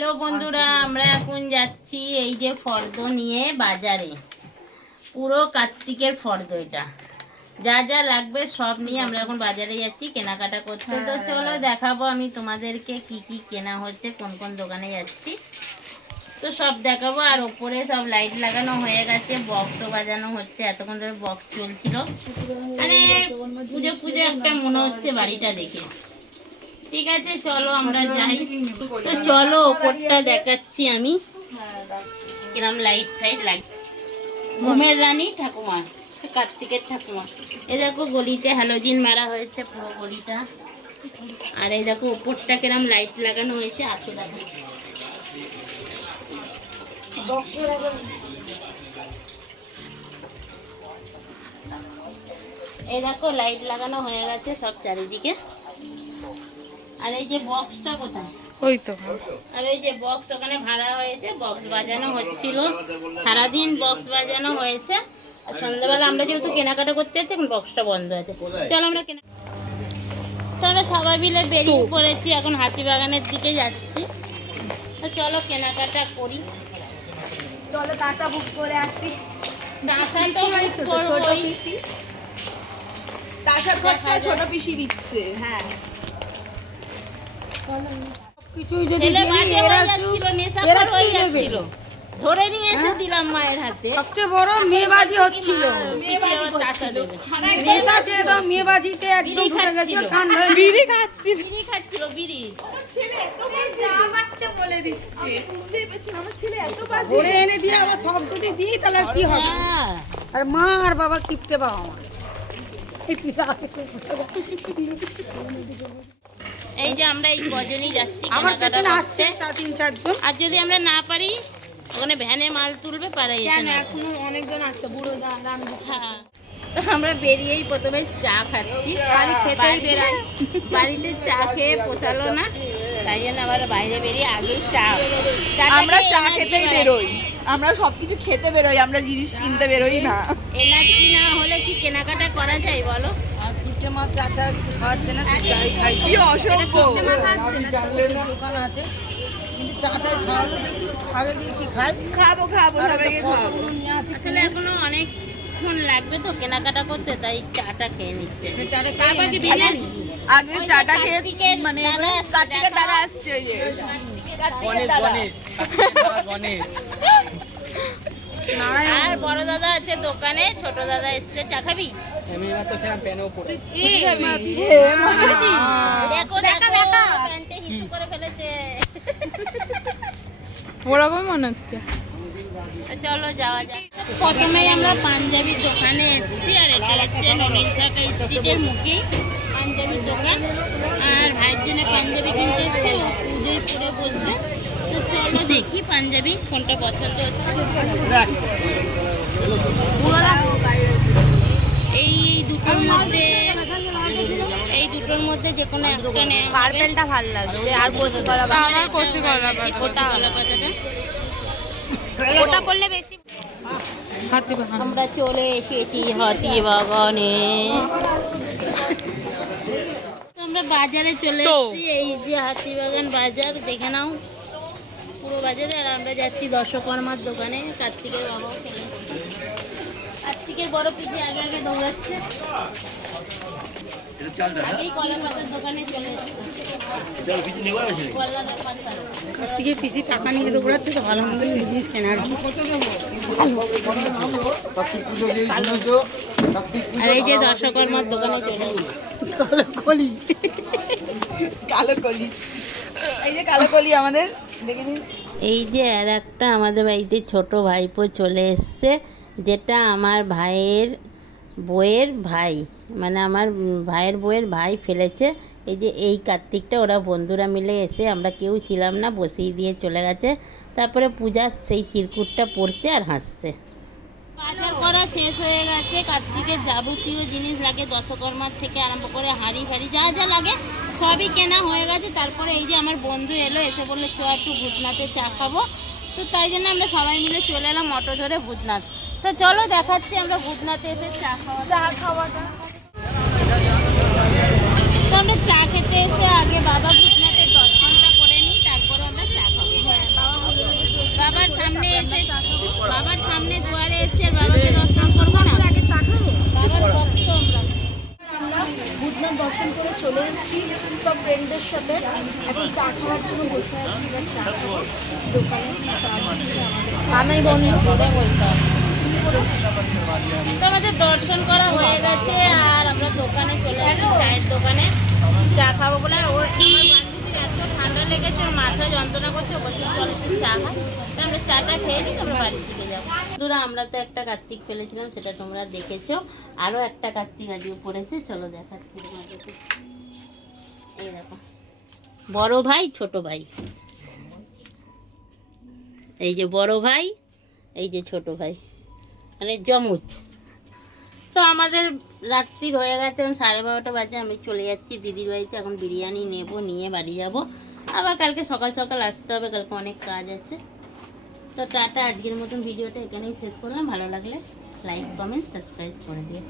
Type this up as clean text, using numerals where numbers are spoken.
Hello বন্ধুরা, আমরা এখন যাচ্ছি এই যে ফর্দ নিয়ে বাজারে। পুরো কার্তিকের ফর্দ এটা, যা যা লাগবে সব নিয়ে আমরা এখন বাজারে যাচ্ছি কেনাকাটা করতে। তো চলো দেখাবো আমি তোমাদেরকে কি কি কেনা হচ্ছে, কোন কোন দোকানে যাচ্ছি তো সব দেখাবো। আর ওপরে সব লাইট লাগানো হয়ে গেছে, বক্সও বাজানো হচ্ছে, এতক্ষণ ধরে বক্স চলছিল। মানে পুজো পুজো একটা মনে হচ্ছে বাড়িটা দেখে। ঠিক আছে চলো আমরা যাই। তো চলো ওপরটা দেখাচ্ছি আমি কিরম লাইট ফাইট লাগে। ঘুমের রানী ঠাকুমা, কার্তিকের ঠাকুমা। এই দেখো গলিতে হ্যালোজিন মারা হয়েছে পুরো গলিটা। আর এই দেখো ওপরটা কিরম লাইট লাগানো হয়েছে। আসো দেখো, এই দেখো লাইট লাগানো হয়ে গেছে সব চারিদিকে। আর এই যে বক্সটা কোথায়? ওই তো। আর এই যে বক্স ওখানে ভাড়া হয়েছে, বক্স বাজানো হচ্ছিল, সারাদিন বক্স বাজানো হয়েছে। আর সন্ধ্যাবেলা আমরা যেহেতু কেনাকাটা করতে যাচ্ছি, এখন বক্সটা বন্ধ আছে। চলো আমরা চলো সবাই মিলে বেরিয়ে পড়েছি, এখন হাতিবাগানের দিকে যাচ্ছি। তো চলো কেনাকাটা করি। চলো কাঁচা বুক করে আসি। কাঁচা তো করবোই। কাঁচা খরচা ছোট পিসি দিচ্ছে। হ্যাঁ ছেলে মাঠে হয়ে যাচ্ছিল, নেশাখোর হয়ে যাচ্ছিল, ধরে নিয়ে এসে দিলাম মায়ের হাতে। সবচেয়ে বড় মেয়েবাজি হচ্ছিল। মেয়েবাজিতে একদম ঢুকে গেছে। বিড়ি খাচ্ছিল, বিড়ি খাচ্ছিল, বিড়ি। ধরে এনে দিয়ে আবার সব যদি দিই তাহলে আর কি হবে? হ্যাঁ। আর মা আর বাবা কিপতে পাবো আমার। এই যে আমরা এই কজনই যাচ্ছি আমার কেনাকাটা পেছনে করতে। আসছে 3-4 জন। আর যদি আমরা না পারি ওখানে ভ্যানে মাল তুলবে, পারাই কেন এখনো অনেকজন আসছে। বুড়ো দাম। হ্যাঁ। তো আমরা বেরিয়েই প্রথমে চা খাচ্ছি, বাড়ি খেতেই বেরাই। বাড়িতে চা খেয়ে পোষালো না, তাই জন্য আবার বাইরে বেরিয়ে আগেই চা। আমরা চা খেতেই বেরোই, আমরা সবকিছু খেতে বেরোই, আমরা জিনিস কিনতে বেরোই না। এনার্জি না হলে কি কেনাকাটা করা যায় বলো? আর দুটো মা চাচা খাওয়াচ্ছে না, চাই খাই। কি অসভ্য। দোকান আছে কিন্তু চাটা খাওয়াবো আগে গিয়ে কি খাই? খাবো সবাইকে খাবো। নিয়ে আসি। আসলে এখনো অনেকক্ষণ লাগবে তো কেনাকাটা করতে, তাই চাটা খেয়ে নিচ্ছে। যে চাটা তারপর কি খেয়ে বিরিয়ানি? আগে চাটা খেয়ে কার্তিকের মানে দাদা আসছে, কার্তিকের দাদা দেখো। আসছে। ওই যে কার্তিকের দাদা। আর বড় দাদা আছে দোকানে, ছোট দাদা এসছে। চা খাবি? দেখো প্যান্টে হিসু করে ফেলেছে। ওরকম মনে হচ্ছে। চলো যাওয়া যাক। প্রথমেই আমরা পাঞ্জাবির দোকানে এসেছি, আর এটা হচ্ছে নলিশাখা স্ট্রিটের মুখেই পাঞ্জাবির দোকান। আর ভাইয়ের জন্য পাঞ্জাবি কিনতে এসছে, ও পুজোয় পরে বসবে। তো চলো দেখি পাঞ্জাবি কোনটা পছন্দ হচ্ছে। এই দুটোর মধ্যে যে কোনো একটা নেওয়া হবে। পার্পেলটা ভালো লাগছে আর কচুকলা আমার কচুকলা পাতাটা। ওটা করলে বেশি। আমরা চলে এসেছি হাতিবাগানে। আমরা বাজারে চলে এসেছি, এই যে হাতিবাগান বাজার, দেখে নাও পুরো বাজারে। আর আমরা যাচ্ছি দশকর্মার দোকানে। কার্তিকের বাবাও চলে এসেছে, কার্তিকের বড় পিঠে আগে আগে দৌড়াচ্ছে। আগেই কলা পাতার দোকানে চলে এসেছে। কলা পাতা থেকে পিসি টাকা নিয়ে দৌড়াচ্ছে তো ভালো মন্দ জিনিস কেনা আর কি। আর এই যে দশকর্মার দোকানে চলে এসেছে। কালো কলি এই যে কালো কলি আমাদের দেখে নিন। এই যে আর একটা আমাদের বাড়িতে ছোট ভাইপো চলে এসছে, যেটা আমার ভাইয়ের বউয়ের ভাই, মানে আমার ভাইয়ের বউয়ের ভাই ফেলেছে। এই যে এই কার্তিকটা ওরা বন্ধুরা মিলে এসে, আমরা কেউ ছিলাম না, বসিয়ে দিয়ে চলে গেছে। তারপরে পূজার সেই চিরকুটটা পড়ছে আর হাসছে। বাজার করা শেষ হয়ে গেছে। কার্তিকের যাবতীয় জিনিস লাগে, দশকর্মার থেকে আরম্ভ করে হাঁড়ি ফাড়ি যা যা লাগে সবই কেনা হয়ে গেছে। তারপরে এই যে আমার বন্ধু এলো, এসে বললো চ একটু ভূতনাথে চা খাবো। তো তাই জন্য আমরা সবাই মিলে চলে এলাম অটো ধরে ভূতনাথ। তো চলো দেখাচ্ছি আমরা ভূতনাথে এসে চা খাওয়াটা। তো আমরা চা খেতে এসে আগে বাবা ভূতনাথের দর্শনটা করে নিই, তারপরে আমরা চা খাবো। বাবার সামনে এসে বাবার সামনে দুয়ারে এসে আর বাবাকে দর্শন করবো না? বাবার ভক্ত আমরা। আমরা ভূতনাথ দর্শন করে চলে এসেছি সব ফ্রেন্ডদের সাথে। এখন চা খাওয়ার জন্য বসে আছি, এবার চা খাবো দোকানে। চা দিচ্ছে আমাদের আমি বন্ধু বলে বলতে হবে। তো আমাদের দর্শন করা হয়ে গেছে আর আমরা দোকানে চলে আসি, চায়ের দোকানে চা খাবো বলে। আর ওর আমার বান্ধবীর এত ঠান্ডা লেগেছে, ওর মাথা যন্ত্রণা করছে, ও বলছে চল একটু চা খাই। তো আমরা চাটা খেয়ে নিই, আমরা বাড়ির দিকে যাবো। বন্ধুরা, আমরা তো একটা কার্তিক ফেলেছিলাম, সেটা তোমরা দেখেছো। আরও একটা কার্তিক আজকে পড়েছে, চলো দেখাচ্ছি তোমাদেরকে। এই দেখো, বড় ভাই ছোট ভাই, এই যে বড় ভাই, এই যে ছোট ভাই, মানে জমুজ। তো আমাদের রাত্রির হয়ে গেছে, এখন 12:30 বাজে। আমি চলে যাচ্ছি দিদির বাড়িতে, এখন বিরিয়ানি নেব, নিয়ে বাড়ি যাব। আবার কালকে সকাল সকাল আসতে হবে, কালকে অনেক কাজ আছে। তো টাটা, আজকের মতন ভিডিওটা এখানেই শেষ করলাম। ভালো লাগলে লাইক, কমেন্ট, সাবস্ক্রাইব করে দিও।